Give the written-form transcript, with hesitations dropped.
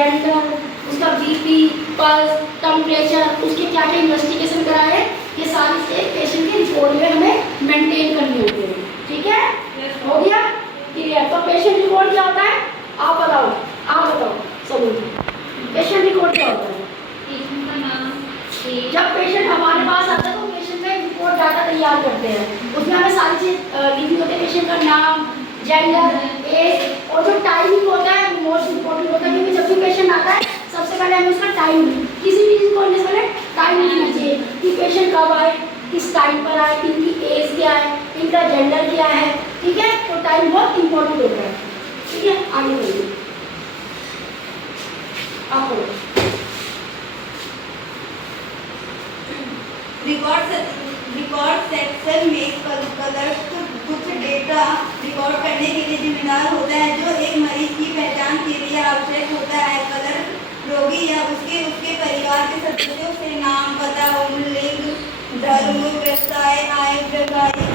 Gender, उसका BP, pulse, temperature, उसके क्या क्या इन्वेस्टिगेशन कराए, ये सारी एक पेशेंट की रिपोर्ट में हमें मेंटेन करनी होती है। ठीक है, हो गया क्लियर। तो पेशेंट रिपोर्ट क्या होता है, आप बताओ सब। पेशेंट रिपोर्ट क्या होता है? पेशेंट का नाम, जब पेशेंट हमारे पास आता है तो पेशेंट का रिपोर्ट डाटा तैयार करते हैं, उसमें हमें सारी चीज लिखनी होती है, पेशेंट का नाम, जेंडर, एज, और जो टाइमिंग होता है मोस्ट इम्पोर्टेंट होता है, क्योंकि जब भी पेशेंट आता है सबसे पहले हमें उसका टाइम, किसी भी चीज को करने से पहले टाइम लिखना चाहिए कि पेशेंट कब आए, किस टाइम पर आए, इनकी एज क्या है, इनका जेंडर क्या है। ठीक है, तो टाइम बहुत इंपॉर्टेंट होता है। ठीक है, आगे बढ़िए आप बोलो। रिकॉर्ड सेक्शन में क्लर्क कुछ डेटा रिकॉर्ड करने के लिए जिम्मेदार होता है जो एक मरीज की पहचान के लिए आवश्यक होता है। क्लर्क रोगी या उसके परिवार के सदस्यों से नाम, पता, उम्र, लिंग, धर्म, व्यवसाय, आय, व्यावसायिक